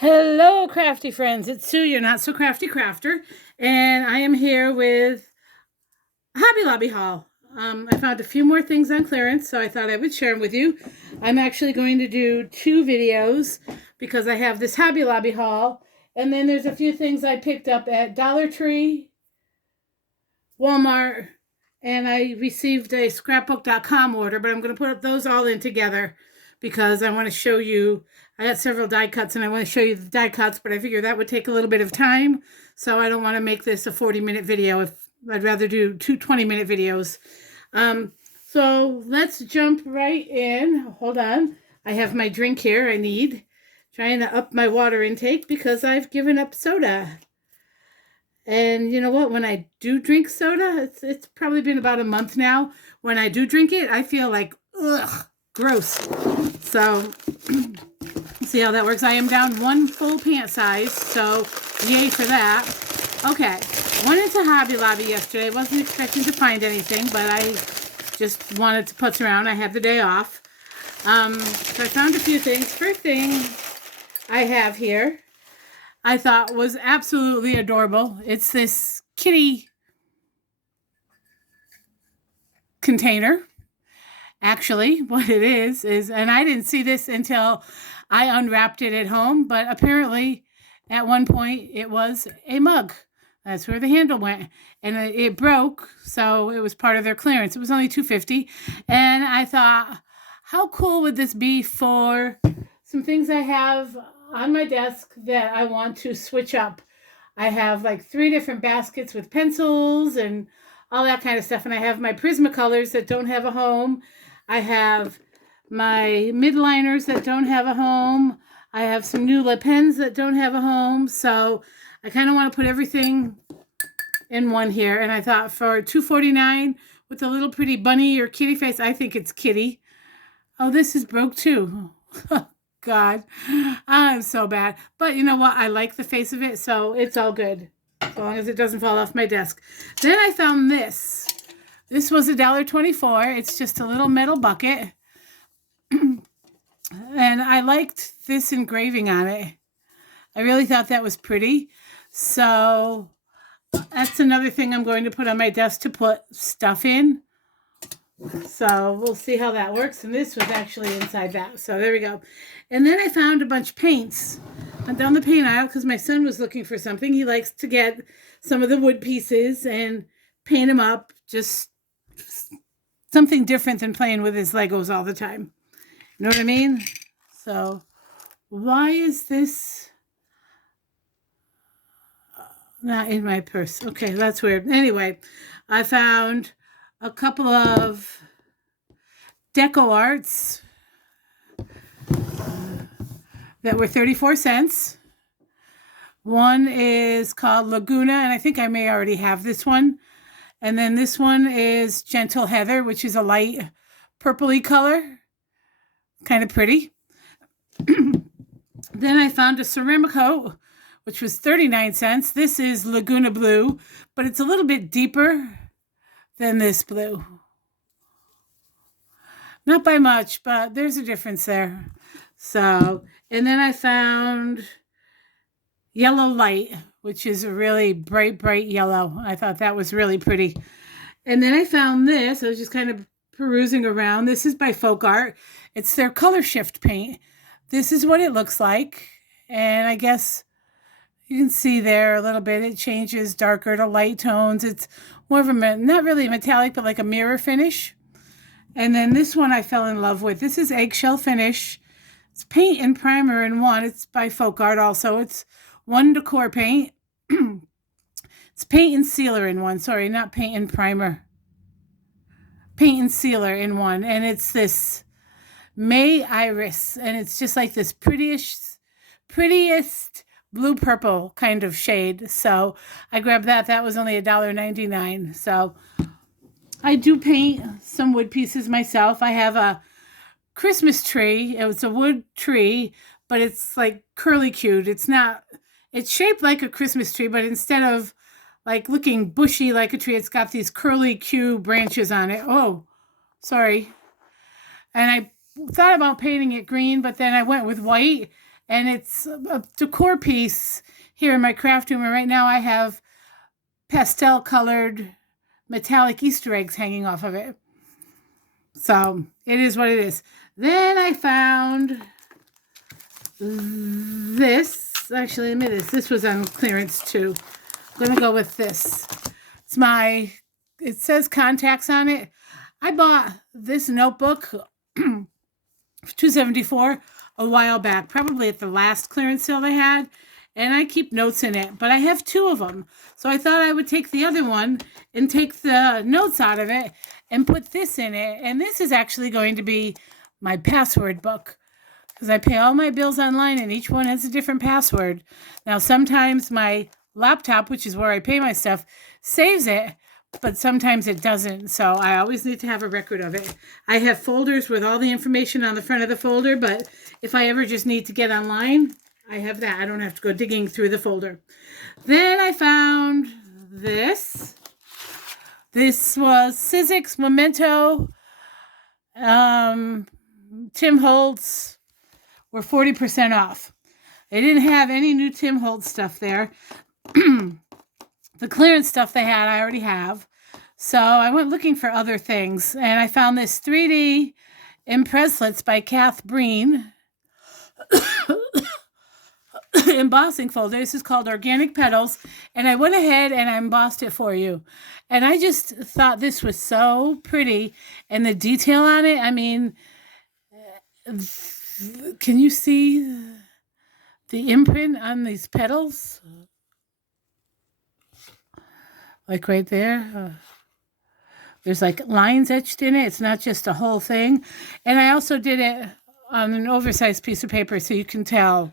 Hello, crafty friends. It's Sue, your not so crafty crafter, and I am here with Hobby Lobby haul. I found a few more things on clearance, so I thought I would share them with you. I'm actually going to do two videos because I have this Hobby Lobby haul, and then there's a few things I picked up at Dollar Tree, Walmart, and I received a scrapbook.com order, but I'm going to put those all in together because I want to show you. I got several die cuts and I want to show you the die cuts, but I figure that would take a little bit of time, so I don't want to make this a 40-minute video. If I'd rather do two 20-minute videos. So let's jump right in. Hold on. I have my drink here I need. Trying to up my water intake because I've given up soda. And you know what? When I do drink soda, it's probably been about a month now. When I do drink it, I feel like, ugh, gross. So, see how that works. I am down one full pant size, so yay for that. Okay, went into Hobby Lobby yesterday. Wasn't expecting to find anything, but I just wanted to putz around. I had the day off. So I found a few things. First thing I have here I thought was absolutely adorable. It's this kitty container. Actually, what it is, and I didn't see this until I unwrapped it at home, but apparently at one point it was a mug. That's where the handle went, and it broke, so it was part of their clearance. It was only $2.50, and I thought, how cool would this be for some things I have on my desk that I want to switch up. I have like 3 different baskets with pencils and all that kind of stuff, and I have my Prismacolors that don't have a home. I have my midliners that don't have a home. I have some Nula pens that don't have a home. So I kind of want to put everything in one here. And I thought for $2.49 with a little pretty bunny or kitty face, I think it's kitty. Oh, this is broke too. God, I'm so bad. But you know what? I like the face of it, so it's all good. As long as it doesn't fall off my desk. Then I found this. This was $1.24. It's just a little metal bucket. And I liked this engraving on it. I really thought that was pretty. So that's another thing I'm going to put on my desk to put stuff in. So we'll see how that works. And this was actually inside that. So there we go. And then I found a bunch of paints. I'm down the paint aisle because my son was looking for something. He likes to get some of the wood pieces and paint them up. Just something different than playing with his Legos all the time. You know what I mean? So why is this not in my purse? Okay, that's weird. Anyway, I found a couple of deco arts that were 34 cents. One is called Laguna, and I think I may already have this one. And then this one is Gentle Heather, which is a light purpley color. Kind of pretty. Then I found a Ceramicoat, which was 39 cents. This is Laguna Blue, but it's a little bit deeper than this blue. Not by much, but there's a difference there. So, and then I found Yellow Light, which is a really bright, bright yellow. I thought that was really pretty. And then I found this. I was just kind of perusing around. This is by Folk Art. It's their color shift paint. This is what it looks like. And I guess you can see there a little bit. It changes darker to light tones. It's more of a, not really metallic, but like a mirror finish. And then this one I fell in love with. This is Eggshell Finish. It's paint and primer in one. It's by Folk Art also. It's one decor paint. It's paint and sealer in one. Sorry, not paint and primer. Paint and sealer in one. And it's this May Iris. And it's just like this prettiest blue-purple kind of shade. So I grabbed that. That was only $1.99. So I do paint some wood pieces myself. I have a Christmas tree. It's a wood tree, but it's like curly-cued. It's shaped like a Christmas tree, but instead of like looking bushy like a tree, it's got these curly-cue branches on it. Oh, sorry. And I thought about painting it green, but then I went with white, and it's a decor piece here in my craft room. And right now I have pastel colored metallic Easter eggs hanging off of it. So it is what it is. Then I found this. Actually, admit this. This was on clearance too. I'm going to go with this. It's my, it says contacts on it. I bought this notebook, $274, a while back, probably at the last clearance sale they had. And I keep notes in it, but I have two of them. So I thought I would take the other one and take the notes out of it and put this in it. And this is actually going to be my password book, because I pay all my bills online and each one has a different password. Now, sometimes my laptop, which is where I pay my stuff, saves it, but sometimes it doesn't. So I always need to have a record of it. I have folders with all the information on the front of the folder, but if I ever just need to get online, I have that. I don't have to go digging through the folder. Then I found this. This was Sizzix Memento. Tim Holtz were 40% off. They didn't have any new Tim Holtz stuff there. The clearance stuff they had, I already have. So I went looking for other things, and I found this 3D Impresslets by Kath Breen embossing folder. This is called Organic Petals, and I went ahead and I embossed it for you. And I just thought this was so pretty, and the detail on it, I mean, can you see the imprint on these petals? Like right there. There's like lines etched in it. It's not just a whole thing. And I also did it on an oversized piece of paper so you can tell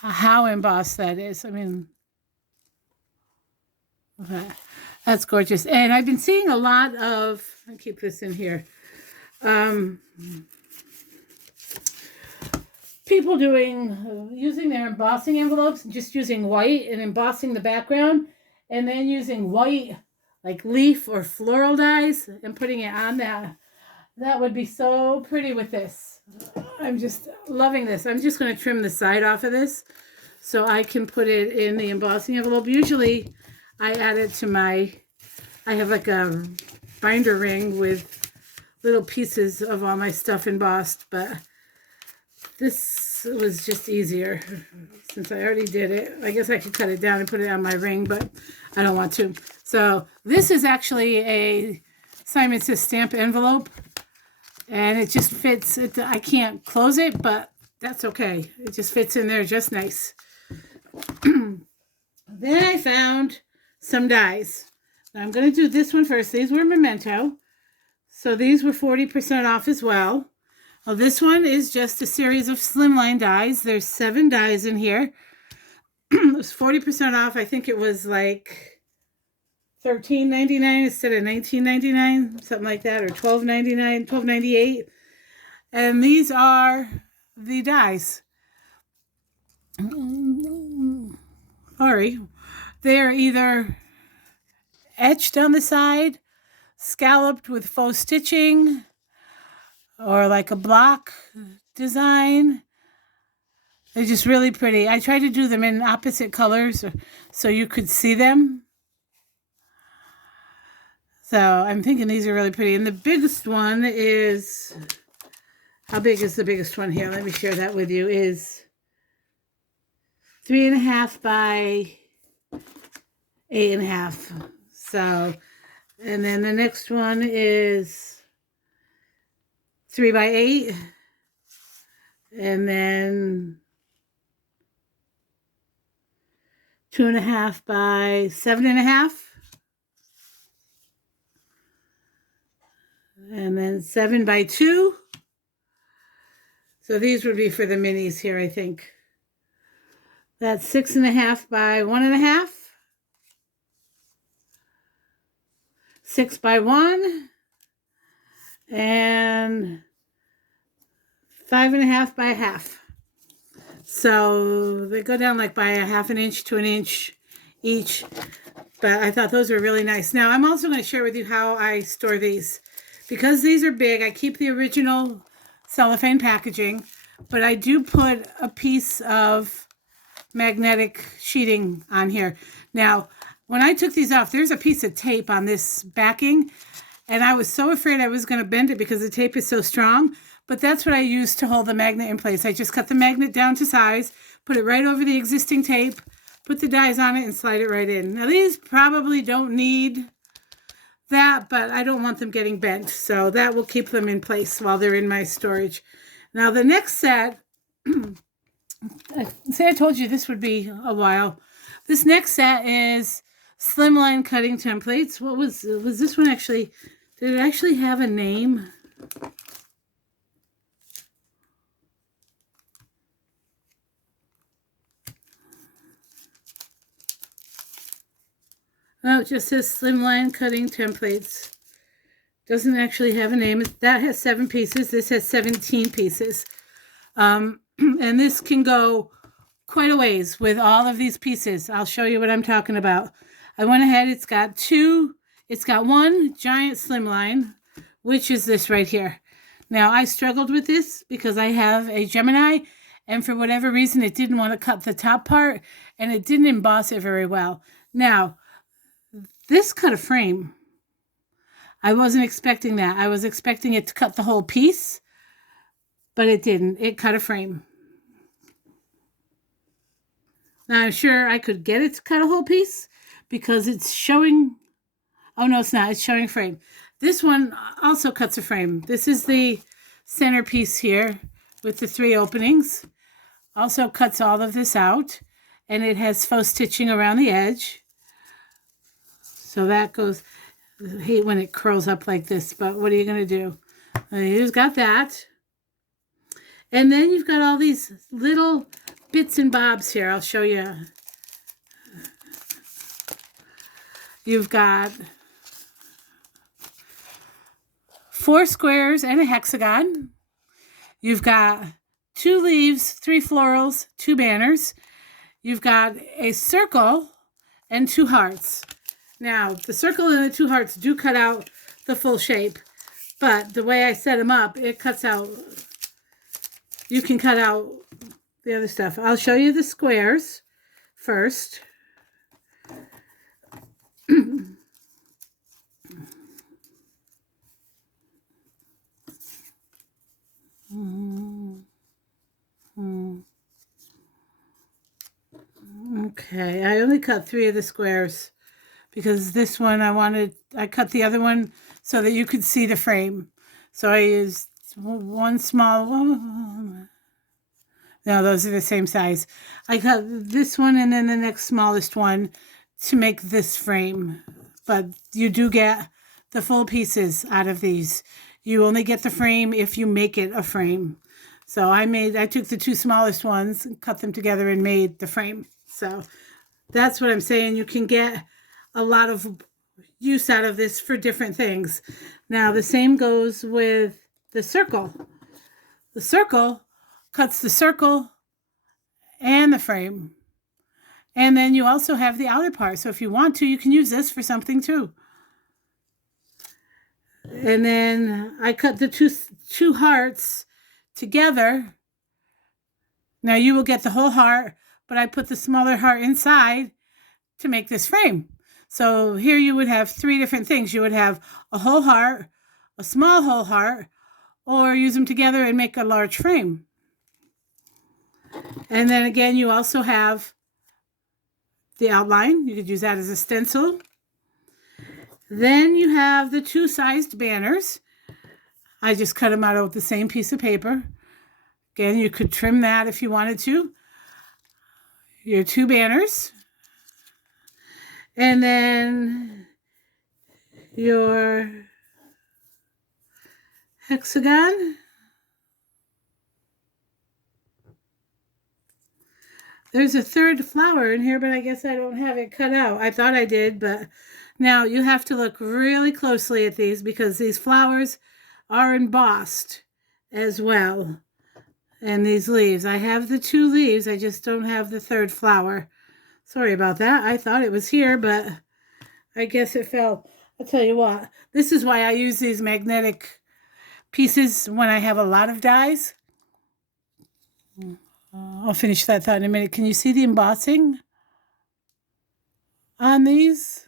how embossed that is. I mean, that's gorgeous. And I've been seeing a lot of, I'll keep this in here, people using their embossing envelopes and just using white and embossing the background, and then using white like leaf or floral dyes and putting it on that. That would be so pretty with this. I'm just loving this. I'm just going to trim the side off of this so I can put it in the embossing envelope. Usually I add it to I have like a binder ring with little pieces of all my stuff embossed, but this was just easier since I already did it. I guess I could cut it down and put it on my ring, but I don't want to. So this is actually a Simon Says stamp envelope, and it just fits. I can't close it, but that's okay. It just fits in there just nice. Then I found some dies. Now I'm going to do this one first. These were Memento. So these were 40% off as well. Well, this one is just a series of slimline dies. There's 7 dies in here. It was 40% off. I think it was like $13.99 instead of $19.99, something like that, or $12.99, $12.98. And these are the dies. Sorry. They're either etched on the side, scalloped with faux stitching, or like a block design. They're just really pretty. I tried to do them in opposite colors so you could see them. So I'm thinking these are really pretty. And the biggest one is, how big is the biggest one here? Let me share that with you. Is 3.5 by 8.5. So, and then the next one is 3 by 8. And then 2.5 by 7.5. And then 7 by 2. So these would be for the minis here, I think. That's 6.5 by 1.5. 6 by 1. And 5.5 by 1/2. So they go down like by 1/2 inch to 1 inch each. But I thought those were really nice. Now I'm also going to share with you how I store these. Because these are big, I keep the original cellophane packaging. but I do put a piece of magnetic sheeting on here. Now, when I took these off, there's a piece of tape on this backing, and I was so afraid I was going to bend it because the tape is so strong, but that's what I used to hold the magnet in place. I just cut the magnet down to size, put it right over the existing tape, put the dies on it, and slide it right in. Now, these probably don't need that, but I don't want them getting bent, so that will keep them in place while they're in my storage. Now, the next set, say I told you this would be a while. This next set is slimline cutting templates. What was this one actually? Did it actually have a name? No, it just says slimline cutting templates. Doesn't actually have a name. That has 7 pieces. This has 17 pieces. And this can go quite a ways with all of these pieces. I'll show you what I'm talking about. I went ahead. It's got one giant slimline, which is this right here. Now, I struggled with this because I have a Gemini, and for whatever reason, it didn't want to cut the top part, and it didn't emboss it very well. Now, this cut a frame. I wasn't expecting that. I was expecting it to cut the whole piece, but it didn't. It cut a frame. Now, I'm sure I could get it to cut a whole piece because it's showing... Oh, no, it's not. It's showing frame. This one also cuts a frame. This is the centerpiece here with the 3 openings. Also cuts all of this out, and it has faux stitching around the edge. So that goes, I hate when it curls up like this, but what are you going to do? You've got that. And then you've got all these little bits and bobs here. I'll show you. You've got 4 squares and a hexagon. You've got 2 leaves, 3 florals, 2 banners. You've got a circle and 2 hearts. Now, the circle and the 2 hearts do cut out the full shape, but the way I set them up, it cuts out, you can cut out the other stuff. I'll show you the squares first. Okay, I only cut 3 of the squares because this one I cut the other one so that you could see the frame. So I used one small one. No, those are the same size. I cut this one and then the next smallest one to make this frame. But you do get the full pieces out of these. You only get the frame if you make it a frame. So I took the 2 smallest ones and cut them together and made the frame. So that's what I'm saying. You can get a lot of use out of this for different things. Now, the same goes with the circle. The circle cuts the circle and the frame. And then you also have the outer part. So if you want to, you can use this for something too. And then I cut the two hearts together. Now you will get the whole heart, but I put the smaller heart inside to make this frame. So here you would have 3 different things. You would have a whole heart, a small whole heart, or use them together and make a large frame. And then again, you also have the outline. You could use that as a stencil. Then you have the 2 sized banners. I just cut them out of the same piece of paper. Again, you could trim that if you wanted to. Your 2 banners. And then your hexagon. There's a 3rd flower in here, but I guess I don't have it cut out. I thought I did, but now you have to look really closely at these because these flowers are embossed as well. And these leaves. I have the 2 leaves. I just don't have the 3rd flower. Sorry about that. I thought it was here, but I guess it fell. I'll tell you what. This is why I use these magnetic pieces when I have a lot of dies. I'll finish that thought in a minute. Can you see the embossing on these?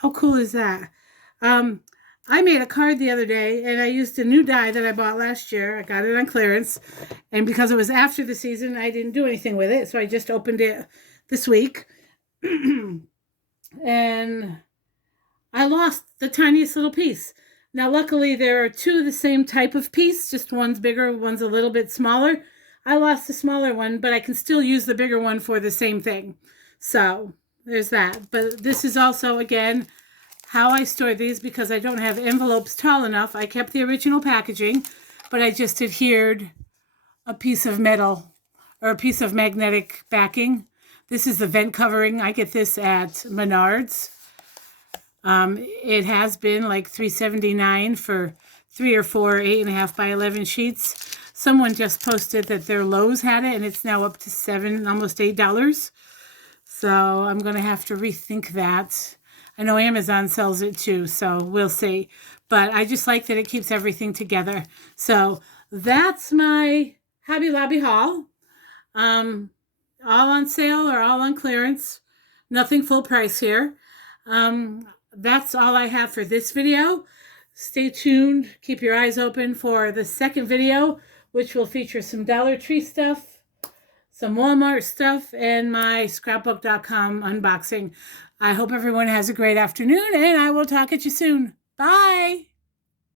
How cool is that? I made a card the other day, and I used a new die that I bought last year. I got it on clearance, and because it was after the season, I didn't do anything with it, so I just opened it this week. And I lost the tiniest little piece. Now, luckily, there are two of the same type of piece, just one's bigger, one's a little bit smaller. I lost the smaller one, but I can still use the bigger one for the same thing. So there's that. But this is also, again, how I store these, because I don't have envelopes tall enough. I kept the original packaging, but I just adhered a piece of metal or a piece of magnetic backing. This is the vent covering. I get this at Menards. It has been like $3.79 for 3 or 4 8.5 by 11 sheets. Someone just posted that their Lowe's had it, and it's now up to $7, almost $8. So I'm going to have to rethink that. I know Amazon sells it too, so we'll see. But I just like that it keeps everything together. So that's my Hobby Lobby haul. All on sale or all on clearance. Nothing full price here. That's all I have for this video. Stay tuned. Keep your eyes open for the second video, which will feature some Dollar Tree stuff, some Walmart stuff, and my scrapbook.com unboxing. I hope everyone has a great afternoon, and I will talk at you soon. Bye.